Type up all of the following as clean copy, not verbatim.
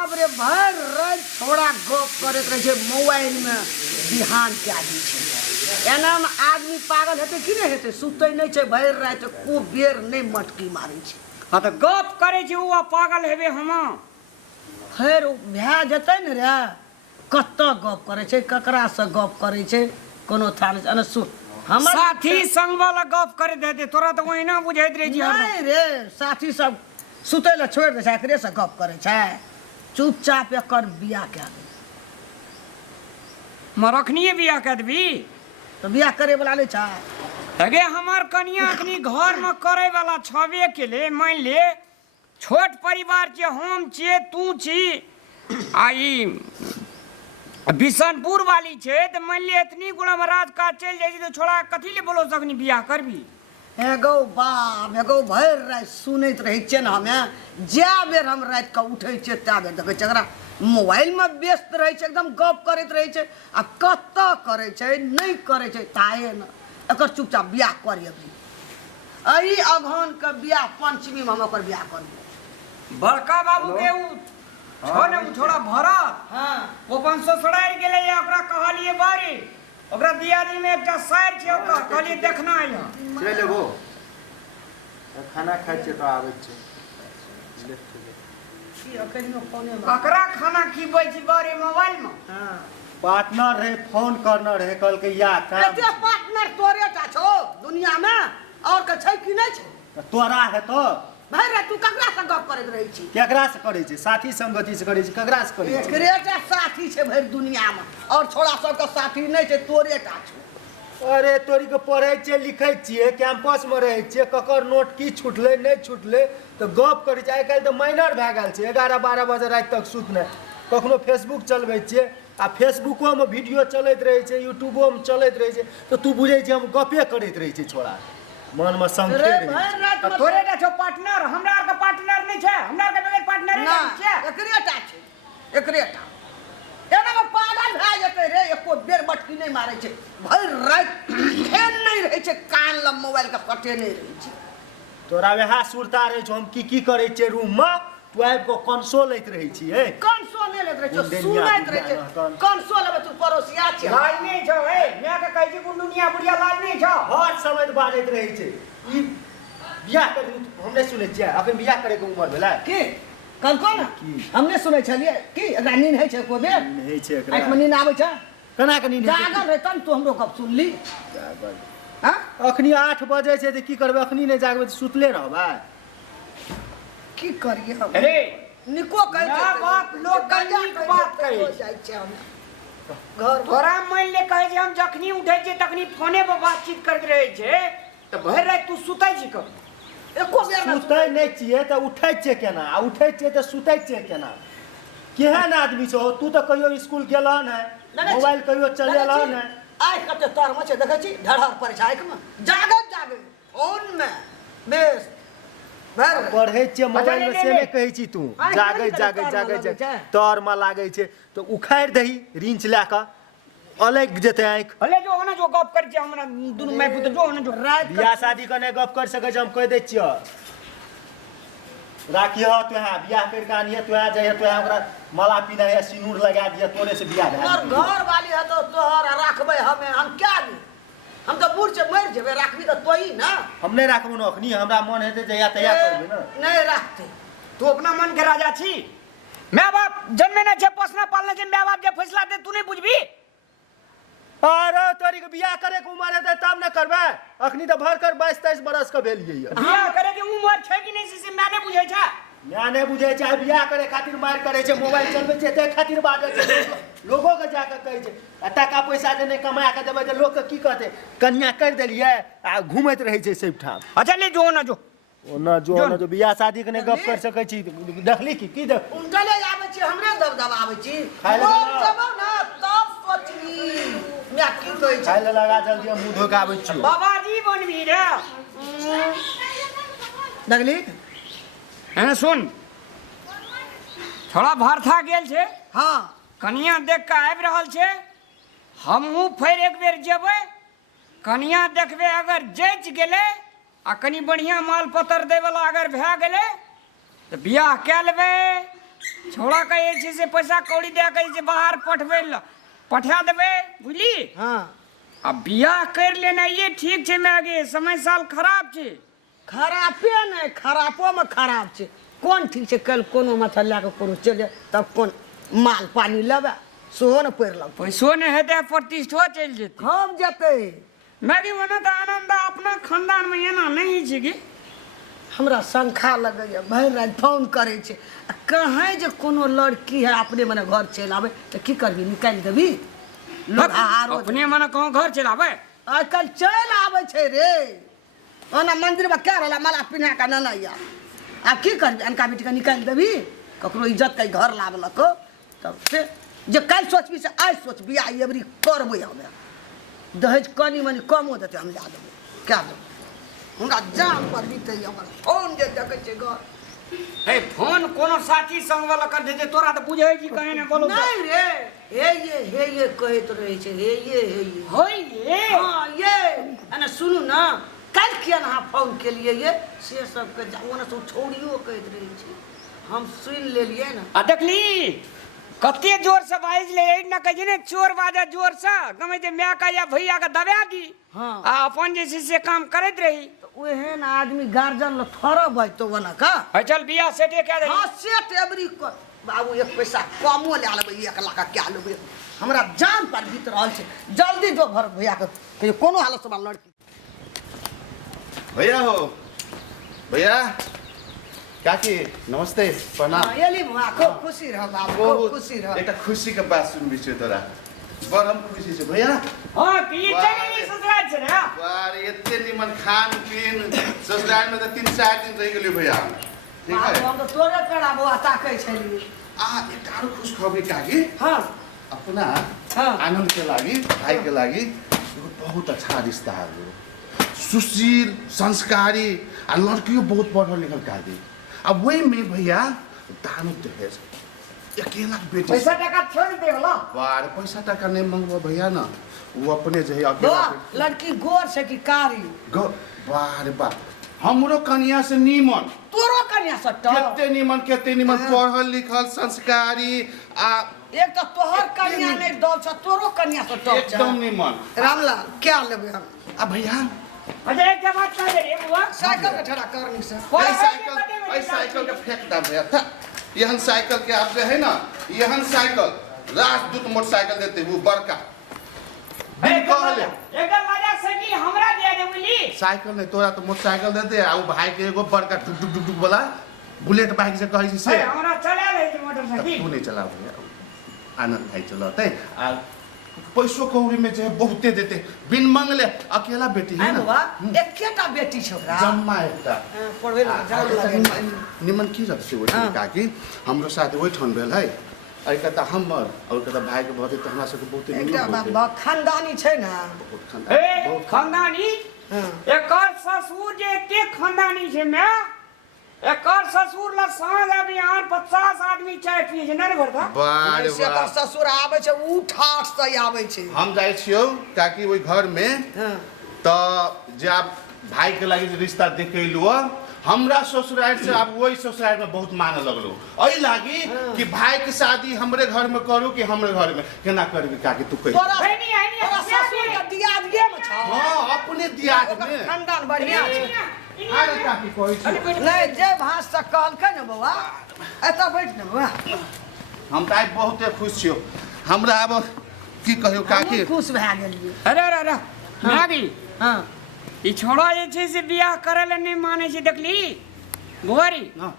बाप रे भर रात थोड़ा गप करैत रहे छे मोबाइल में बिहान क्या दी छे एना में आदमी पागल हेते कि नहीं हेते सुतै नहीं छे भर रात को बेर नहीं मटकी मारै छे। हाँ तो गप करे छे वो पागल हेबे हम खैर भए जेतै न रे कत गप करे छे ककरा से गप करे छे कोनो थान अन सु हमर साथी संग वाला गप करे देते तोरा तो ओहिना बुझाइत रहे छी नहीं रे साथी सब सुतै ला छोड़ दे छे एकरे से गप करे छे चुपचाप एकर बियाह कए दे मरखनिए बियाह कर देबी तो बियाह करे वाला नहीं छे अगे हमार कनिया अखनी घर में करे वाला छबे के ले मान ले छोट परिवार छे हम छे तू छी आई बिशनपुर वाली छे तो मान ले इतनी गुड़ा में राजकाज चल जाए तो छोड़ा कथी ले बोलो सकनी बियाह करबी एगो बाप एगो भर रात सुनैत रहे छे न हमें जे बेर हम रात के उठै छे ता बेर देखै छे एकरा मोबाइल में व्यस्त रहे छे एकदम गप करैत रहे छे आ कत करे छे नहीं करे छे ताए न एकर चुपचाप बियाह करी अभी अई अघन के बियाह पंचमी में हम ओकर बियाह करबो बड़का बाबू के उ छो ने उ थोड़ा भरत हां वो 500 सड़ार गेले या ओकरा कहलिए बारी ओकरा दियादी में एकटा साइड छे ओकर कहलिए देखना है चल एगो खाना खाइ छे तो आबै छे की अकनियो फोने में ककरा खाना खिबै छी बारी मोबाइल में हां पार्टनर रहे फोन करना रहे कल के या काम एते पार्टनर तोरे टा छो दुनिया में और के छै कि नहीं छै तोरा है तो भाई रे तू ककरा से गप करैत रहे छी केकरा से करे छे साथी संगति से करे छे केकरा से करे छे एकरेटा साथी छे भर दुनिया में और छोड़ा सबके साथी नहीं छे तोरे टा छो अरे तोरी के पढ़ै छे लिखै छिए कैंपस में रहै छिए ककर नोट की छुटले नहीं छुटले तो गप करे छे आइ काल तो माइनर भए गेल छे 11-12 बजे रात तक सुतने कखनो फेसबुक चलबै छिए आ फेसबुको में वीडियो चलैत रहे छे यूट्यूबो में चलैत रहे छे तो तू बुझै छे हम गपे करैत रहे छे छोड़ा मन में संख्या रे रहे भर रात में तोरे टा छो पार्टनर हमरा के पार्टनर नहीं छे हमरा के बगैर पार्टनर ना नहीं छे एकरेटा छे एकरेटा एना में पागल भए जेतै रे एको बेर मटकी नहीं मारै छे भर रात खेल नहीं रहे छे कान ल मोबाइल के कटे नहीं रहे छे तोरा वह सुरता रहे छो हम की करे छे रूम में तू आबि को कंसोल लैत रहे छिए कंसोल नहीं लेत रहे छे सुनैत रहे छे कंसोल लेबे तू पड़ोसिया छे लाल नहीं छो ए मैं के कहै छी दुनिया बुढ़िया लाल नहीं छो हर समय बाजैत रहे छे ई बियाह कर हमने सुनै छिए अपन बियाह करे के उम्र भेला की कल को ना हमने सुनै छलिए की एकरा नींद है छे को बेर नहीं छे एकरा आँख में नींद आबै छे कना के नींद जागल रहे तन तू हमरो गप सुन ली हां अखनी 8 बजे छे त की करबे अखनी नहीं जागबे त सुतले रहबे की करिए हम अरे निको कह ना बात लोग कनिक बात कहे जाय छे हम घर तोरा मान ले कहे जे हम जखनी उठै छी तखनी फोने पर बातचीत करैत रहे छे तो भर रात तू सुतै छी कब एको बेर ना सुतै नहीं छिए त उठै छिए केना आ उठै छिए त सुतै छिए केना केहन आदमी छो तू तो कहियो स्कूल गेला नै मोबाइल कहियो चलेला नै आइ कते तर में छे देखै छी धड़हर पर छे आँख में जागत जागे फोन में बेस भर पढ़ै छिए मोबाइल में से ले। नहीं कहै छी तू आइ जागै कनि जागै तर जागै में लगै छै। तर में लागै छे तो उखाड़ दही रिंच ला के अलग जेते आँख भले जो होना जो गप कर जे हमरा दुनु मैं पुत जो होना जो रात बियाह शादी के नहीं गप कर सके हम कह दे छिए राखी हो तो यहाँ बियाह कर के आनिए तो यहाँ जाइए तो यहाँ ओकरा माला पीना है सिंदूर लगा दिए तोरे से बियाह तोर भए घर वाली है तो तोहर राखबे हमें हम क्या दी हम तो बूढ़ से मर जेबे राखबी तो तोई ना हम नहीं राखबू न अखनी हमरा मन हेते जया तया करबे न नहीं रखते तू अपना मन के राजा छी मैं बाप जन्मे ना छे पोसना पालना छे मैं बाप जे फैसला दे तू नहीं बुझबी अरे तोरी के बियाह करे के उम्र हेते तब न करबे अखनी तो भर कर 22-23 बरस के भेलिए बियाह करे के उम्र छे कि नहीं से मैं नहीं बुझै छे मैं नहीं बुझे चाहे बियाह करे खातिर मार करे छे मोबाइल चलबे छे ते खातिर बाजे छे लोगों के जाके कहै छे टका पैसा देने कमा के देबे जे लोग के की कहते कन्या कर देलिए आ घुमैत रहे छे सब ठाम अच्छा ले जो ना जो ओ जो बियाह शादी के नहीं गप कर सकै छी देखली की देख उनका ले आवे छी हमरे दबदबा आवे छी खाइ ले लोग ना। जब ना तब सोचली मैं की कहै छी खाइ ले लगा जल्दी मुंह धो के आबै छियो बाबाजी बनबी रे लगली हैं सुन थोड़ा भरथा गेल छे हां कनिया देख के आबि रहल छे हमहू फिर एक बेर जेबै कनिया देखबे अगर जच गेले आ कनी बढ़िया माल पत्तर दे वाला अगर भए गेले तो बियाह कए लेबै छोड़ा के जे छै से पैसा कौड़ी दे के जे बाहर पठा देबै बुझली। हाँ अब बियाह कर लेना ये ठीक छै मागे, समय साल खराब छै। खरापे नहीं, खरापो में खराब छै। कौन ठीक छै, कल कोनो माथा लए के कोनो चल जाए तब कौन माल पानी लेबे सेहो ने पड़ि लग। पैसो नहीं हेतै प्रतिष्ठो चलि जेतै। हम जेतै मागे ओना तऽ आनंद अपना खानदान में एना नहीं छै कि हमरा शंखा लगैया, भरि राति फोन करे छै। आ कहीं जे कोनो लड़की है अपने मने घर चलि आवे तो की करबी, निकालि देबी लोग हारो। अपने मने कहूँ घर चलाबै। आजकल चलि आवे छै रे, ओना मंदिर में क्या रहला माला पिन्हा के ननैया। आब की करबी, अनका बेटी के निकालि देबी, ककरो इज्जत के घर लाबलक तब से जे काल्हि सोचबी से आज सोच बियाह एबरी करबै। हमे दहेज कनी मनी कमो देतै हम दए देबै, क्या देबै। हमरा जान पर बीते हमर फोन जे देखै छै घर। हे फोन कोनो साथी संग वाला कर दे तोरा तो बुझे छी कहीं ना बोलो नहीं रे, हे ये कहैत रहै छै, हे ये होय ये। हाँ ये अने सुनू ना, कल किया ना अहाँ फोन केलिए ये से सब के ओने से छोड़ियो कहैत रहै छै, हम सुन लेलिए ना। आ देखली कते जोर से बाइज ले ना कहे ने चोर बाजा जोर से गमे जे मैं का या भैया का दबा दी। हाँ आ अपन जे से काम करत रही तो ओहन आदमी गार्जियन ल थोड़ा बजतो वना का। है चल बियाह सेटे क्या दे। हाँ सेट एबरी कर बाबू, एक पैसा कमो ले लेबै, 1 लाख क्या लेबै, हमरा जान पर बीत रहल छै। जल्दी जो घर भैया के कोनो हालत से लड़की। भैया हो, भैया काकी नमस्ते प्रणाम। हाँ, एली बुआ खूब खुशी रह बाबू, खूब खुशी रह। एक खुशी के बात सुनबी छै तोरा, बड़ हम खुशी छै भैया। हां की चली नहीं ससुराल छै रे। बार एते निमन खान पीन ससुराल में त 3-4 दिन रह गेली भैया। ठीक है, हम तो तोरे करा बुआ ताकै छली। एक आरो खुश खबरी काकी। हाँ अपना हाँ। आनंद के लागी, भाई के लागी एगो बहुत अच्छा रिश्ता है, सुशील संस्कारी आ लड़कियों बहुत पढ़ल लिखल काकी। अब वही में भैया दानू दहेज अकेला बेटी पैसा टका छोड़ दे होला। बार पैसा टका नहीं मंगवा भैया ना, वो अपने जो है बुआ अकेला लड़की गोर से की कारी, बार बार हमरो कन्या से नीमन, तोरो कन्या से टप। केते नीमन पढ़ल लिखल संस्कारी आ एक तो तोहर कन्या नहीं डब छ, तोरो कन्या से टप छ। एकदम नीमन। रामलाल क्या लेबे हम? आ भैया अरे एक बात कह दे रे बुआ, साइकिल के ठड़ा करनी से। ऐ साइकिल के फेंक दा भैया था। यहन साइकिल के आप है ना, यहन साइकिल राजदूत मोटरसाइकिल देते वो बड़का बिन कहले एकदम मजा से की हमरा दे दे बोली। साइकिल नहीं तोरा तो मोटरसाइकिल देते आ वो भाई के एगो बड़का टुक टुक टुक वाला बुलेट बाइक से कहै छै से हमरा चला ले मोटरसाइकिल। तू नहीं चला भैया, आनंद भाई चलाते आ पैसो कौड़ी में जो है बहुते देते बिन मंगले। अकेला बेटी है है ना, बुआ एकेटा बेटी छ ओकरा। जम्मा एकटा पढ़वे ल जाऊ लगे। निमन की रख से ओइ काकी हमरो साथ ओइ ठन भेल है। अइ कता हमर और कता भाई के भते त हमरा सब के बहुते एकटा निमन बाप खानदानी छै ना। बहुत ए खानदान बहुत खानदानी एकर ससुर जे एते खानदानी छै मैं, एकर ससुर ल साँझ आबी आन 50 आदमी चाय पिए छै नरे भरता। बार से एकर ससुर आबै छै उ ठाठ से आबै छै। हम जाइ छियौ काकी ओइ घर में त जे आप भाई के लागि रिश्ता देख के लुआ हमरा ससुराल से अब वही ससुराल में बहुत माने लगलो। अई लागी कि भाई के शादी हमरे घर में करू कि हमरे घर में केना करबी काकी तू कह। तोरा है नहीं तोरा ससुर के दियादिये में छ। हां अपने दियाद ओकर में खानदान बढ़िया छै। अरे काकी कहै छी नहीं जे भाष से कहलकै न बउआ एतऽ बैठ न बउआ। हम त आइ बहुते खुश छियौ। हमरा अब की कहियो काकी हमहूँ खुश भए गेलियै। अरे अरे अरे नागी हाँ ई छोड़ा जे छै से बियाह करे ले नहीं माने छै देखली गोरी। हां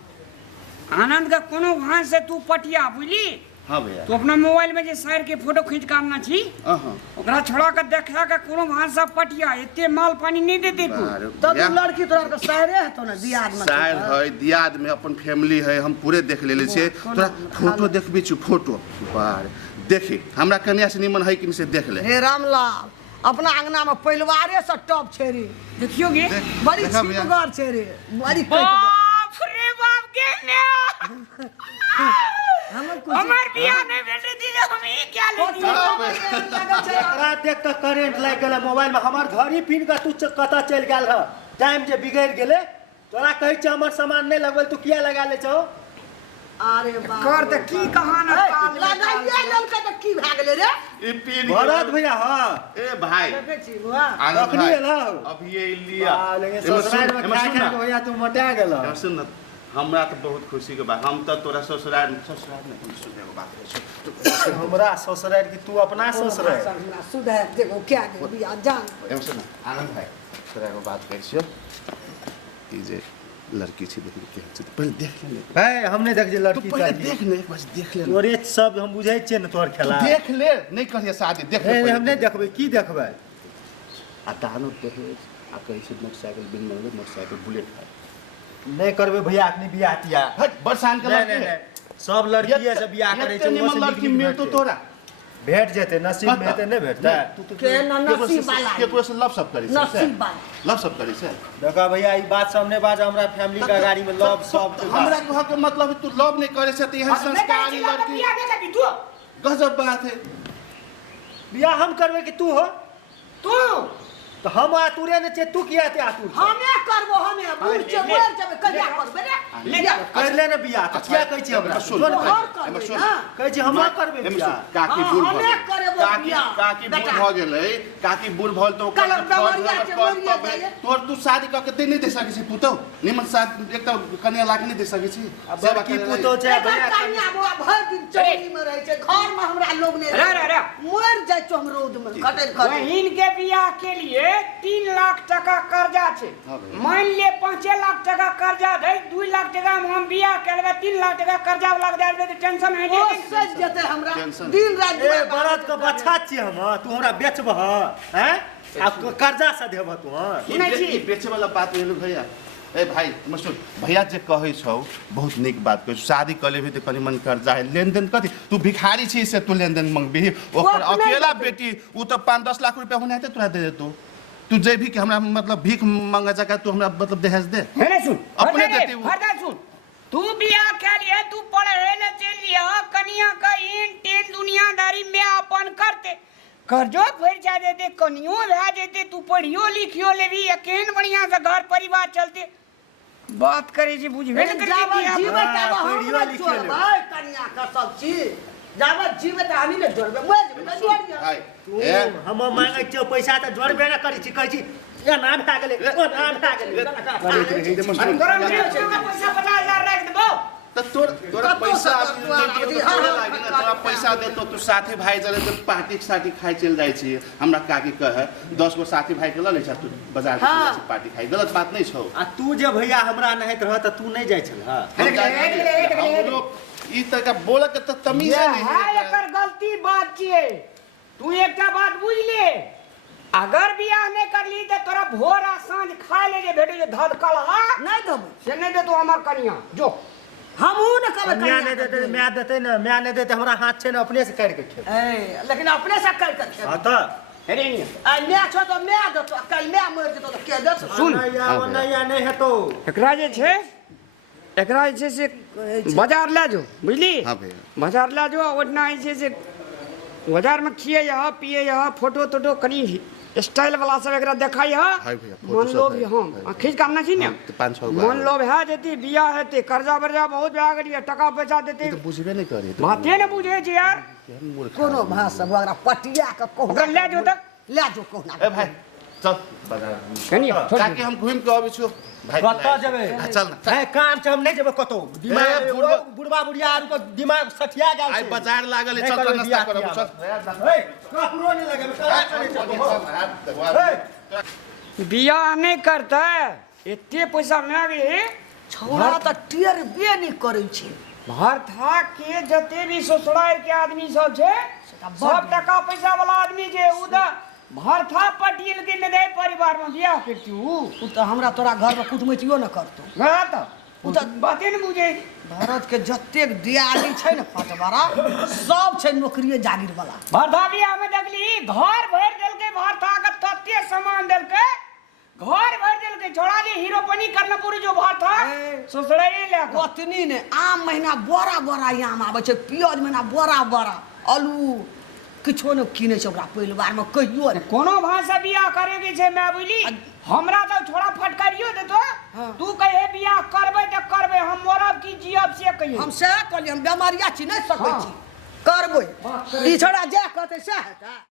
आनंद का कोनो भान से तू पटिया बुझली। हां भैया तू अपना मोबाइल में जे शहर के फोटो खींच के आनना छी हां ओकरा छोड़ा के देखा के कोनो भान से पटिया एते माल पानी नहीं देते तू। तब उ लड़की तोरा के शहरे हेतौ न दियाद में। शायर है दियाद में अपन फैमिली है हम पूरे देख लेले छे। तोरा फोटो देखबी छु फोटो बार देखी हमरा कन्या से निमन है कि से देख ले। हे रामलाल अपना अंगना में परिवारे से टॉप छै रे। देखियो गे बड़ी देखा भैया। छिपगर छै रे, बड़ी बाप रे बाप के ने हमर हमार बियाह नहीं भेटे दी हम ई क्या लेती। एकरा देख के करेंट लाग गेल मोबाइल में, हमर घड़ी पिन के तू कता चल गेल ह, टाइम जे बिगड़ गेले। तोरा कहै छ हमर सामान नहीं लगल तू किया लगा ले छौ? अरे बाप कर त की कहाना काल लगाइए ललका त की भए गेलै रे ई पीन भरत भैया हाँ ए भाई देखे छी बुआ आनंद अखनी भाई एलौ? अब ये लिया लेकिन ससुराल में खा खा के भैया तू मोटा गेल एमे सुन न हमरा तो बहुत खुशी के बात हम तो तोरा ससुराल में नहीं सुने के बात है हमरा ससुराल की तू अपना ससुराल सुधर देखो क्या दे बिया जान एमे सुन आनंद भाई तोरा एगो बात कहै छियो ई जे लड़की छी देखि के छै पहले देख ले भाई हमने देख जे तू लड़की पहले चाहिए देख ले एक बार देख ले तोरे सब हम बुझै छियै न तोर खेला देख ले नहीं करिए शादी देख ले हम नहीं देखबै की देखबै आ तानो देखे आ कहै छै मोटरसाइकिल बिन मंगले मोटरसाइकिल बुलेट है नहीं करबै भैया अपनी बियाह तिया हट बरसान के नहीं नहीं नहीं सब लड़किए से बियाह करे छै निमन लड़की मिल तो तोरा भेट जेतै नसीब में हेतै नहीं भेटतै के न नसीब वाला केकरो से लव सब करी से नसीब वाला लव सब करी से देखा भैया ई बात सामने बाज हमरा फैमिली का गाड़ी में लव सब के हमरा कह के मतलब तू लव नहीं करे से त यह संस्कारी लड़की बिया दे के तू गजब बात है बियाह हम करबै कि तू हो तू तो हम आतुरे ने छै तू किया ते आतुर छै हमे करबो हमे बूढ़ के मर जबे कहिया करबे रे कर ले ने बियाह तो किया कहै छी हमरा सुन जोर तोहर एमे करबे सुन ना कहै छी हम करबै एमे बियाह सुन काकी हाँ, बूढ़ हमे करेबो बियाह। काकी बूढ़ बेटा। भ गेलै काकी बूढ़ भल तो कल दमरिया के मरिया जाइए। तोर तू शादी क के दे नहीं दे सकै छी पुतौ निमन शादी एक त कन्या लाके नहीं दे सकै छी अब की पुतो छै एकर भैया कन्या बुआ भर दिन चौरी में रहे छै घर में हमरा लोग ने रे मर जाय छो हम रोड में कटल खटल बहिन के बियाह के लिए 3 लाख टका कर्जा छै हाँ भैया। मान ले 5 लाख टका कर्जा दे 2 लाख टका में हम बियाह करबे 3 लाख टका कर्जा वाला दे देबे तो टेंशन है ओ नहीं सज जेते हमरा टेंशन। दिन रात ए बरत के बच्चा छियै हम तू हमरा बेचबह हैं आ कर्जा से देबह तू सुनै छी। ई बेचे वाला बात भेलु भैया ए भाई मसुर भैया जे कहै छौ बहुत नीक बात कहै छौ शादी कर लेबही त कनी मन कर्जा है लेन देन कथी तू भिखारी छी से तू लेन देन मंगबही ओकर अपने अकेला देतै। बेटी उ त 5-10 लाख रुपया होने तोरा दे देतौ तू जे भी कि हमरा मतलब भीख मांगा जगह तू हमरा मतलब दहेज दे है नहीं सुन अपने देती वो। हरदा सुन तू बियाह के लिए तू पढ़े ले चल लिया कनिया का इन टेन दुनियादारी में अपन करते कर्जो फेर जा देते कनियो भे जेते तू पढ़ियो लिखियो लेबी केहन बढ़िया से घर परिवार चलते बात करे जी बुझबे न करे जावा बियाह जीवे हाँ, तब हम पढ़ियो ना लिखियो जोड़बै कन्या का सब चीज जावा जीवे त हामी ने जोड़बै मर जेबै त जोड़ दिया भाई तू ए हम मांगै छियै पैसा त जोड़बे न करै छी कहै छी या नाम खा गेलै ओ नाम खा गेलै अरे तोरा मेरे का पैसा 50,000 रख देबो त तोरा कतौ पैसा से बतुआ आबि हाँ, हाँ, लागी ना तोरा पैसा दे तो तू साथी भाई जरे तो पार्टी साथी खाइ चल जाइ छी हमरा काकी कहे 10 गो साथी भाई के ल ले छ तू बाजार में हाँ। चल जाइ छी पार्टी खाइ गलत बात नहीं छौ आ तू जे भैया हमरा नहैत रह त तू नहीं जाइ छल हां हम लोग ई त का बोल के त तमीज ये नहीं है एकर गलती बात छिए तू एकटा बात बुझ ले अगर बियाह नहीं कर ली तो तोरा भोर आ साँझ खाए ले जे भेटे जे धद कलहा नहीं देबै से नहीं दे तू हमर कनिया जो हमहू न करबै कन्या नहीं देते मैं देते न मैं नहीं देते हमरा हाथ छै न अपने से काट के खेब ए लेकिन अपने से कर के हां खेबै त अरे नहीं आ मैं छो तो मैं देतो कल मैं मर जेतो त के देत सुन। या नहीं हेतो एकरा जे छै एकरा जे छै से बाजार ले जो बुझली हां भैया बाजार ले जो ओतना जे छै से बाजार में खिए यह पिए यह फोटो तोटो कनी स्टाइल वाला सब एकरा देखाई है हाय भैया, फोटो मन सब लो है, भी हम है। खींच करना छी ने हाँ, तो 500 गो मन लो है जेती बियाह हेते कर्जा वर्जा बहुत भए गेलिए टका पैसा देते तो बुझबे नहीं करे बाते ने बुझे छी यार कोनो भाषा ओकरा पटिया के कहू ओकरा ले जो तक ले जो कहू ए भाई चल बाजार कनिया छोड़ दे। काकी हम घूम के आबै छु भाई कतऽ जेबै हाँ, चल ना है काम छै हम नहीं जेबै कतौ दिमाग ए, बुढ़बा- बुढ़बा बुढ़िया आरु के दिमाग सठिया गेल आई छै बाजार लागल है नहीं चल करबै नाश्ता बियाह करब तियाह चल ए ककरो नहीं लगेबै करा चले छै बियाह नहीं करते एते पैसा मांगे छौड़ा त टेर बे नहीं करै छै भरथा के जते भी ससुराल के आदमी सब छै सब टका पैसा वाला आदमी जे उ द भरथा पटियल के ने दे परिवार में बियाह करती उ उ त हमरा तोरा घर में कुटमैतियो न करतो गया त उ त बाते ने बुझे भारत के जतेक दियादी छै न फटवारा सब छै नौकरिये जागीर वाला भरथा बियाह में देखली घर भर देलके भरथा के तते सामान देलके घर भर देलके छोड़ा ली हीरोपनी करना पूरी जो भरथा ससुराल ले ओतनी ने आम महीना बड़ा बड़ा आम आबै छै प्याज महीना बड़ा बड़ा आलू किछो न किनै छै ओकरा परिवार में कहियो ने कोनो भाषा बियाह करे के छै मैं बुझली हमरा तो थोड़ा फटकारियो दे तो तू कहे बियाह करबे त करबे हम मरब की जियब से कहिए हम से कहलिए हम बेमारिया छी नहीं सकै छी करबै ई छोड़ा जे कहतै से हेतै।